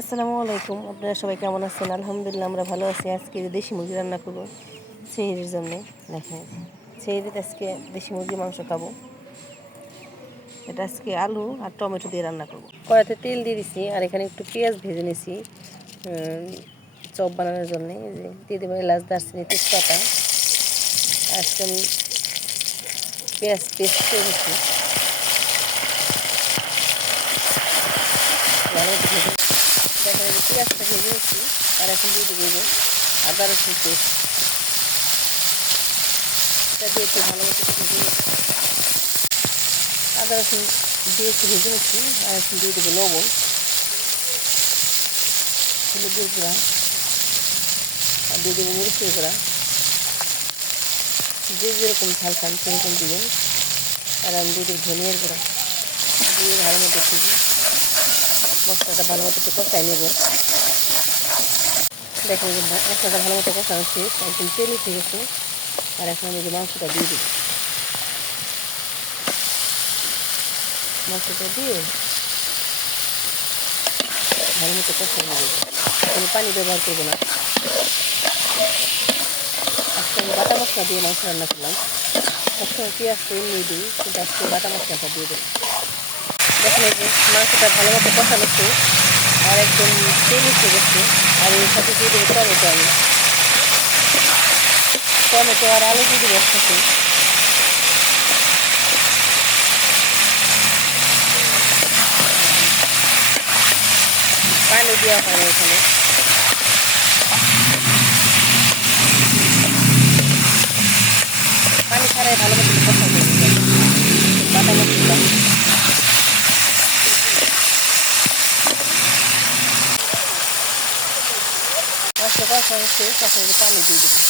আসসালামু আলাইকুম। আপনারা সবাই কেমন আছেন? আলহামদুলিল্লাহ আমরা ভালো আছি। আজকে দেশি মুরগি রান্না করব সেহরির জন্যে। দেখেন, সেহরিতে আজকে দেশি মুরগির মাংস খাবো। এটা আজকে আলু আর টমেটো দিয়ে রান্না করব। কড়াইতে তেল দিয়ে দিছি আর এখানে একটু পেঁয়াজ ভেজে নিছি চপ বানানোর জন্যে। দিয়ে দেবো এলাচ, দারচিনি, তেজপাতা। আজকে আমি পেঁয়াজ পেস্ট করে দিচ্ছি। ভালো ভেজে দেখেন, পেঁয়াজটা ভেজে নিচ্ছি আর এখন দিয়ে দেবো আদা রসুন পেস্ট। এটা দিয়ে একটু ভালো মতো ভেজে নিচ্ছি। আদা রসুন দিয়ে একটু ভেজে নিচ্ছি আর এখন দিয়ে দেবো লবণ, হলুদের গুঁড়া আর দিয়ে দেবো মরিচের গুঁড়া। যে যেরকম ঝাল খান সেরকম দিবেন। আর আমি দিয়ে দেবো ধনিয়ার গুঁড়া দিয়ে ভালো মতো ভেজে মশলাটা ভালো মতো একটু কষাই নেব। দেখেন যে মশলাটা ভালো মতো কষানো শেষ, একদম তেল উঠে গেছে। আর এখন আমি যে মাংসটা দিয়ে দিই, মাংসটা দিয়ে ভালো মতো কষাই নেব। কোনো পানি ব্যবহার করবো না। আজকে আমি বাটা মশলা দিয়ে মাংস রান্না করলাম। সবসময় পেঁয়াজটা এমনি দিই, কিন্তু আজকে বাটা মশলাটা দিয়ে দেবো। দেখেন যে মাংসটা ভালো মতো কষানো শেষ আর একদম তেল উঠে গেছে। আর এর সাথে দিয়ে দেবো টমেটো আর আলু দিয়ে দেবো একসাথে। পানি দেওয়া হয় না এখানে। পানি ছাড়াই ভালো মতো কষা করবে বাটা মশলা। মশলা কষানো শেষ, এখন পানি দিয়ে দেবো।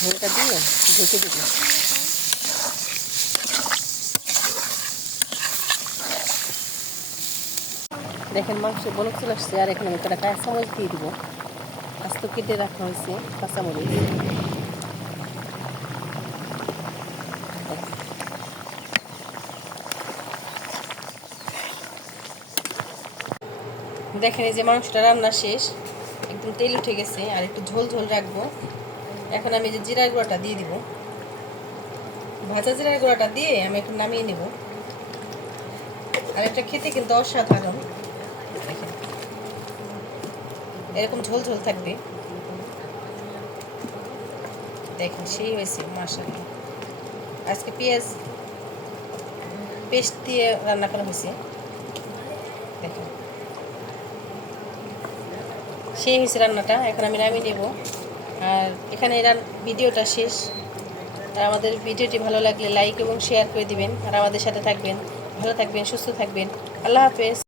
ঝোলটা দিয়ে ঢেকে দেবো। দেখেন মাংস বলক চলে আসছে। আর এখানে আমি একটা কাঁচামরিচ দিয়ে দিব। আস্ত কেটে রাখা হয়েছে কাঁচামরিচ। দেখেন এই যে মাংসটা রান্না শেষ, একদম তেল উঠে গেছে আর একটু ঝোল ঝোল রাখবো। এখন আমি যে জিরার গুঁড়াটা দিয়ে দিব। ভাজা জিরার গুঁড়াটা দিয়ে আমি একটু নামিয়ে নেব। আর এটা খেতে কিন্তু অসাধারণ। দেখেন এরকম ঝোল ঝোল থাকবে। দেখেন সেই হয়েছে মাশাআল্লাহ। আজকে পেঁয়াজ পেস্ট দিয়ে রান্না করা হয়েছে। দেখেন সেই হয়েছে রান্নাটা। এখন আমি নামিয়ে নেব। আর এখানে ভিডিওটা শেষ। আর আমাদের ভিডিওটি ভালো লাগলে লাইক এবং শেয়ার করে দিবেন। আর আমাদের সাথে থাকবেন। ভালো থাকবেন, সুস্থ থাকবেন। আল্লাহ হাফেজ।